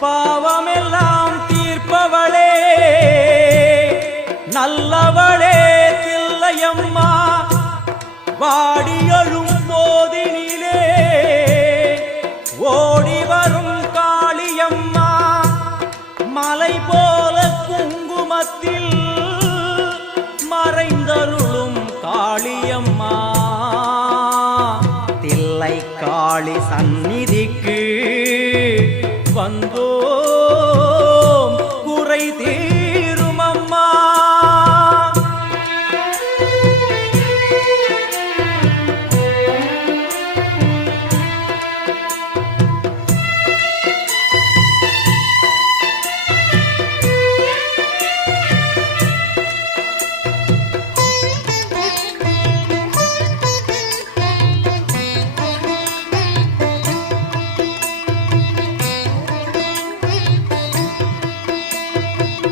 பாவமெல்லாம் தீர்ப்பவளே. நல்லவளே தில்லையம்மா வாடியழும் போதினிலே. ஓடி வரும் காளியம்மா மலை போல குங்குமத்தில் மறைந்தருளும் காளியம்மா. தில்லை காளி சன்னி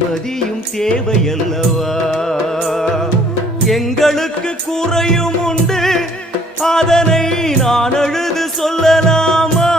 நிம்மதியும் தேவையல்லவா? எங்களுக்கு குறையும் உண்டு. அதனை நான் அழுது சொல்லலாமா?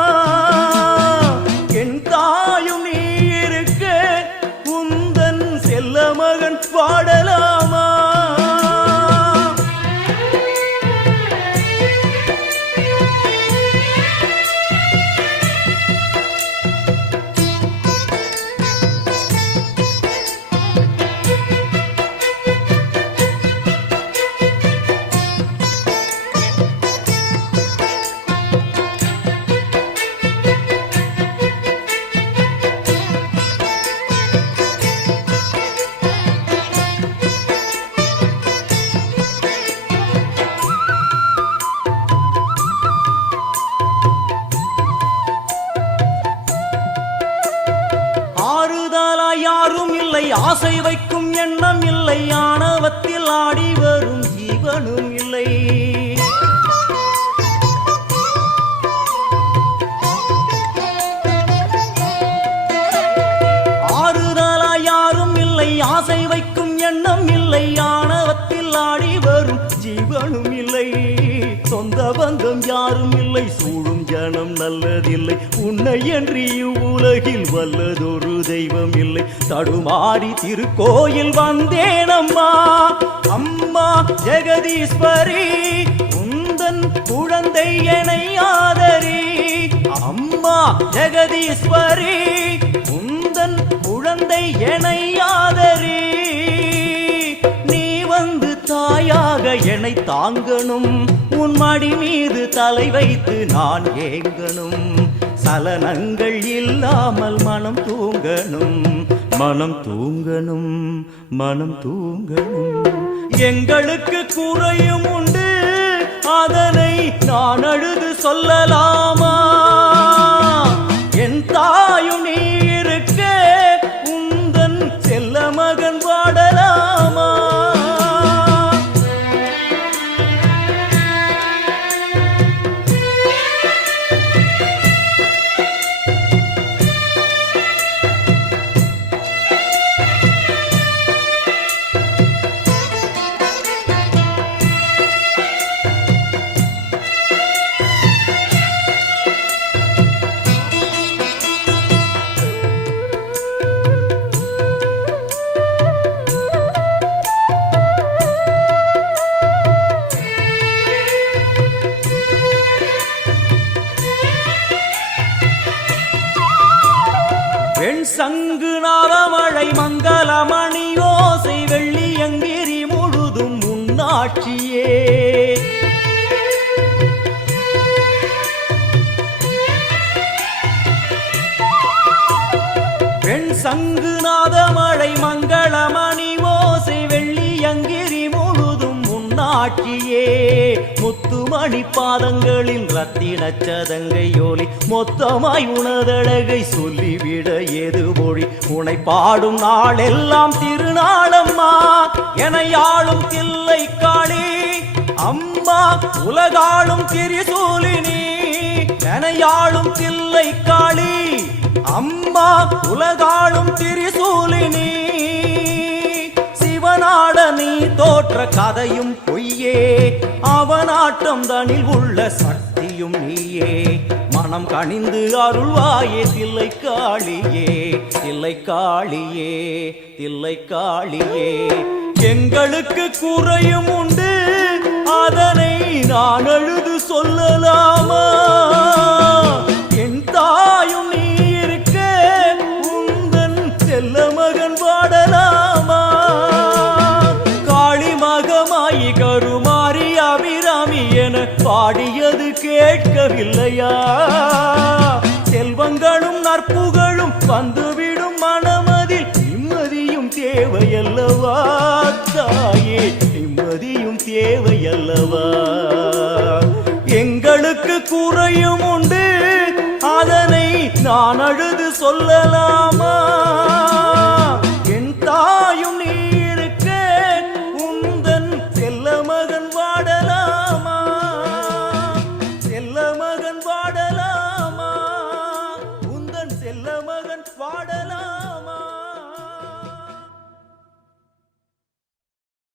யாரும் இல்லை. ஆசை வைக்கும் எண்ணம் இல்லை. ஆணவத்தில் ஆடி வரும் ஜீவனும் நல்லதில்லை. உன்னை என்று இவ்வுலகில் வல்லதொரு தெய்வம் இல்லை தடுமாறி திருக்கோயில் வந்தேன் அம்மா அம்மா ஜெகதீஸ்வரி உந்தன் குழந்தை என ஆதரி. அம்மா ஜெகதீஸ்வரி உந்தன் குழந்தை என என்னை தாங்கணும். உன் மடி மீது தலை வைத்து நான் ஏங்கணும். சலனங்கள் இல்லாமல் மனம் தூங்கணும். மனம் தூங்கணும் மனம் தூங்கணும். எங்களுக்கு குறையும் உண்டு. அதனை நான் அழுது சொல்லலாம். பெண் சங்கு நாத மழை மங்களமணி ஓசை வெள்ளி அங்கிரி முழுதும் முன்னாட்சியே. முத்துமணி பாதங்களின் ரத்தின சதங்கை சதங்கையோலி மொத்தமாய் உணதழகை சொல்லிவிட ஏது மொழி? உனை பாடும் நாளெல்லாம் திருநாளம்மா என யாழும் தில்லை காளே. அம்மா உலகாளும் திரிசூலினி நனையாளும் தில்லை காளி அம்மா உலகாளும் திரிசூலினி சிவனாட நீ தோற்ற கதையும் பொய்யே. அவனாட்டம் தனில் உள்ள சக்தியும் நீயே. மனம் கணிந்து அருள்வாயே தில்லை காளியே தில்லை காளியே தில்லை காளியே எங்களுக்கு குறையும் உண்டு. அதனை நான் அழுது சொல்லலாமா? என் தாயும் நீ இருக்க உந்தன் செல்ல மகன் பாடலாமா காளி மகமாயி கருமாறி அபிராமி என பாடியது கேட்கவில்லையா? செல்வங்களும் நற்புகழும் வந்துவிடும் மனமதில் நிம்மதியும் தேவையல்லவா தாயே? நிம்மதியும் தேவையல்லவா? எங்களுக்கு குறையும் உண்டு. அதனை நான் அழுது சொல்லலாமா?